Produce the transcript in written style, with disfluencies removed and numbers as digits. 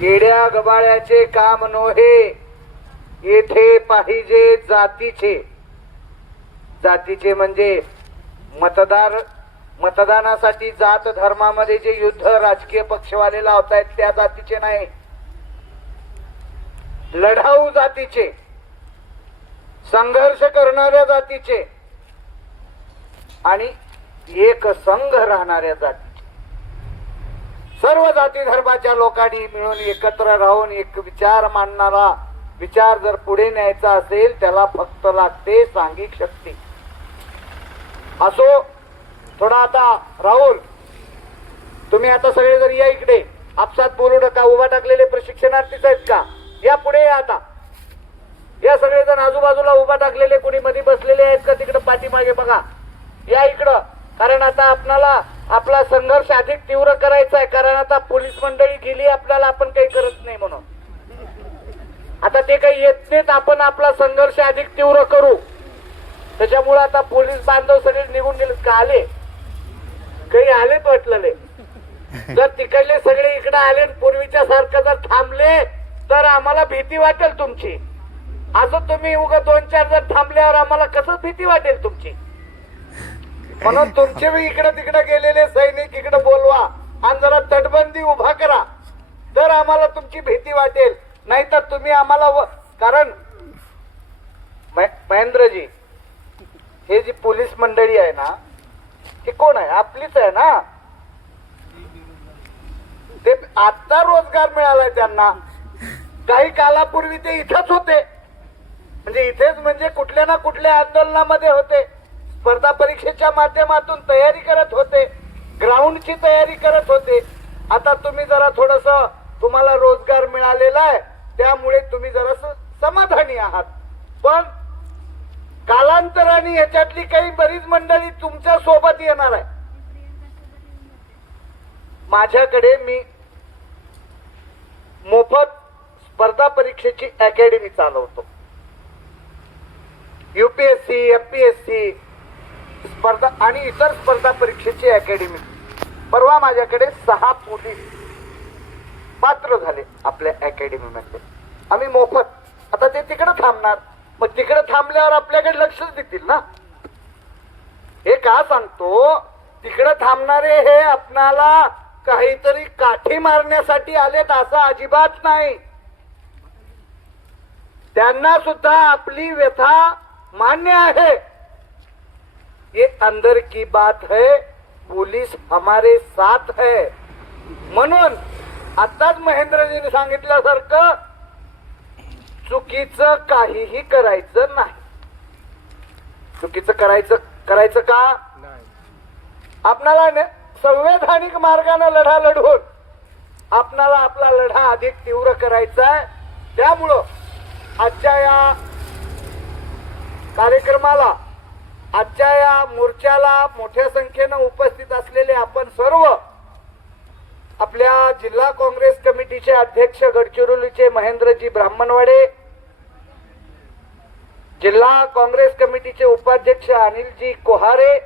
येड्या गबाळ्याचे काम नोहे, येथे पाहिजे जातीचे. जातीचे म्हणजे मतदानासाठी जात धर्मामध्ये जे युद्ध राजकीय पक्षवाले लावतायत त्या जातीचे नाही, लढाऊ जातीचे, संघर्ष करणाऱ्या जातीचे आणि एक संघ राहणाऱ्या जातीचे. सर्व जाती धर्माच्या लोकांनी मिळून एकत्र राहून एक विचार मांडणारा विचार जर पुढे न्यायचा असेल त्याला फक्त लागते सांघिक शक्ती. असो थोडा आता राहुल, तुम्ही आता सगळे जर या इकडे, आपसात बोलू नका. उभा टाकलेले प्रशिक्षणार्थीच आहेत का? या पुढे या. आता या सगळेजण आजूबाजूला उभा टाकलेले कोणी मध्ये बसलेले आहेत का? तिकडे पाठीमागे बघा, या इकडं. कारण आता आपल्याला आपला संघर्ष अधिक तीव्र करायचा आहे. कारण आता पोलीस मंडळी गेली आपल्याला, आपण काही करत नाही म्हणून. आता ते काही येत नाहीत, आपण आपला संघर्ष अधिक तीव्र करू. त्याच्यामुळे आता पोलीस बांधव सगळे निघून गेले का? आले काही आलेत वाटलेले. जर तिकडले सगळे इकडे आले पूर्वीच्या सारखं जर थांबले तर आम्हाला भीती वाटेल तुमची. असं तुम्ही उगा 2-4 जर थांबल्यावर आम्हाला कसं भीती वाटेल तुमची. म्हणून तुमचे बी इकडे तिकडे गेलेले सैनिक इकडे बोलवा आणि जरा तटबंदी उभा करा, तर आम्हाला तुमची भीती वाटेल. नाहीतर तुम्ही आम्हाला कारण महेंद्रजी, हे जी पोलीस मंडळी आहे ना, ती कोण आहे? आपलीच आहे ना. ते आता रोजगार मिळालाय त्यांना. काही कालापूर्वी ते इथेच होते, म्हणजे इथेच म्हणजे कुठल्या ना कुठल्या आंदोलनामध्ये होते, स्पर्धा परीक्षेच्या माध्यमातून तयारी करत होते, ग्राउंडची तयारी करत होते. आता तुम्ही जरा थोडस तुम्हाला रोजगार मिळालेला आहे त्यामुळे तुम्ही जरा समाधानी आहात. पण कालांतराने ह्याच्यातली काही बरीच मंडळी तुमच्या सोबत येणार आहे. माझ्याकडे मी मोफत स्पर्धा परीक्षेची अकॅडमी चालवतो. UPSC, MPSC स्पर्धा आणि इतर स्पर्धा परीक्षेची अकॅडमी. परवा माझ्याकडे 6 पोलीस पात्र झाले आपल्या अकॅडमी मध्ये. आम्ही मोफत. आता ते तिकडे थांबणार, मग तिकडे थांबल्यावर आपल्याकडे लक्षच देतील ना. हे का सांगतो, तिकडे थांबणारे हे आपणाला काहीतरी काठी मारण्यासाठी आलेत असं अजिबात नाही. त्यांना सुद्धा आपली व्यथा मान्य आहे. ये अंदर की बात है, पुलिस हमारे साथ है. म्हणून आताच महेंद्रजीने सांगितल्यासारखं चुकीचं काहीही करायचं नाही. चुकीचं करायचं का? आपणाला संवैधानिक मार्गाने लढा लढवून आपणाला आपला लढा अधिक तीव्र करायचा आहे. त्यामुळं आजच्या या कार्यक्रमाला, आजच्या या मोर्चाला मोठ्या संख्येनं उपस्थित असलेले आपण सर्व, आपल्या जिल्हा काँग्रेस कमिटीचे अध्यक्ष गडचिरोलीचे महेंद्रजी ब्राह्मणवाडे, जिल्हा काँग्रेस कमिटीचे उपाध्यक्ष अनिलजी कोहारे,